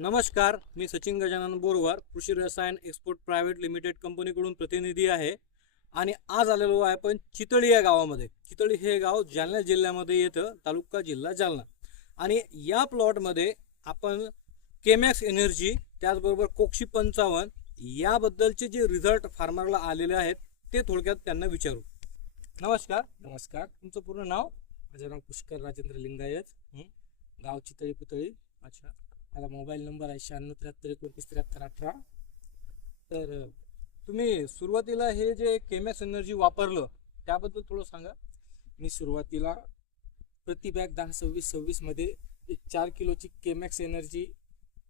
नमस्कार, मी सचिन गजानन बोरवार, कृषी रसायन एक्सपोर्ट प्रायव्हेट लिमिटेड कंपनीकडून प्रतिनिधी आहे. आणि आज आलेलो आहे आपण चितळी या गावामध्ये. चितळी हे गाव जालना जिल्ह्यामध्ये येतं, तालुका जिल्हा जालना. आणि या प्लॉटमध्ये आपण केमॅक्स एनर्जी त्याचबरोबर कोक्षी 55 याबद्दलचे जे रिझल्ट फार्मरला आलेले आहेत ते थोडक्यात त्यांना विचारू. नमस्कार. नमस्कार. तुमचं पूर्ण नाव? माझं नाव पुष्कर राजेंद्र लिंगायत, गाव चितळी पुतळी. अच्छा. माझा मोबाईल नंबर आहे 9673297318. तर तुम्ही सुरुवातीला हे जे केमॅक्स एनर्जी वापरलं त्याबद्दल थोडं सांगा. मी सुरुवातीला प्रति बॅग 10-26-26 मध्ये 4 किलोची केमॅक्स एनर्जी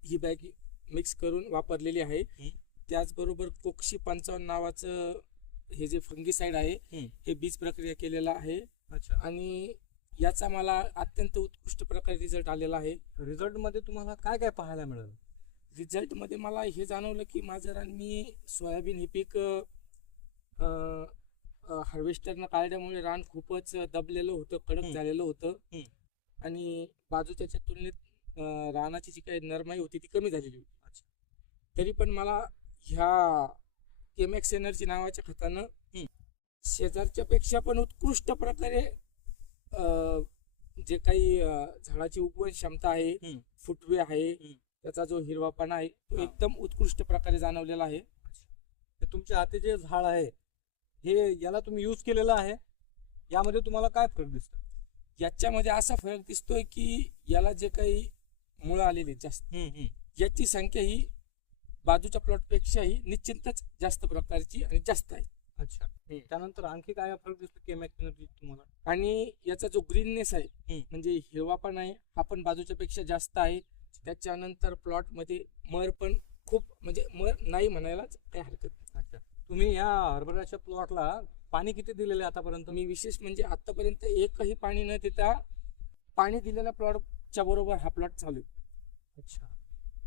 ही बॅग मिक्स करून वापरलेली आहे. त्याचबरोबर कोक्षी 55 नावाचं हे जे फंगीसाईड आहे हे बीज प्रक्रिया केलेला आहे. अच्छा. आणि याचा मला अत्यंत उत्कृष्ट प्रकारे रिझल्ट आलेला आहे. रिझल्ट मध्ये तुम्हाला काय काय पाहायला मिळालं? रिझल्ट मध्ये मला हे जाणवलं की माझं रान, मी सोयाबीन हे पीक हार्वेस्टरनं काढल्यामुळे रान खूपच दबलेलं होतं, कडक झालेलं होतं. आणि बाजूच्या तुलनेत रानाची जी काही नरमाई होती ती कमी झालेली होती. तरी पण मला ह्या केमॅक्स एनर्जी नावाच्या खतानं शेजारच्या पेक्षा पण उत्कृष्ट प्रकारे जे काही झाडाची उगवण क्षमता आहे, फुटवे आहे, त्याचा जो हिरवापणा आहे तो एकदम उत्कृष्ट प्रकारे जाणवलेला आहे. तुमच्या हाती जे झाड आहे हे याला तुम्ही यूज केलेलं आहे, यामध्ये तुम्हाला काय फरक दिसतो? याच्यामध्ये असा फरक दिसतोय की याला जे काही मुळं आलेली जास्त, याची संख्या ही बाजूच्या प्लॉटपेक्षाही निश्चितच जास्त प्रकारची आणि जास्त आहे. अच्छा. त्यानंतर आणखी काय फरक दिसतो केमॅक्स एनर्जी तुम्हाला? आणि याचा जो ग्रीननेस आहे म्हणजे हिरवापण आहे हा पण बाजूच्या पेक्षा जास्त आहे. त्याच्यानंतर प्लॉट मध्ये मर पण खूप, म्हणजे मर नाही म्हणायलाच काही हरकत नाही. अच्छा. तुम्ही या हरभऱ्याच्या प्लॉटला पाणी किती दिलेले आतापर्यंत? मी विशेष म्हणजे आतापर्यंत एकही पाणी न देता पाणी दिलेल्या प्लॉटच्या बरोबर हा प्लॉट चालू आहे. अच्छा.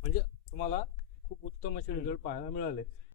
म्हणजे तुम्हाला खूप उत्तम असे रिझल्ट पाहायला मिळाले.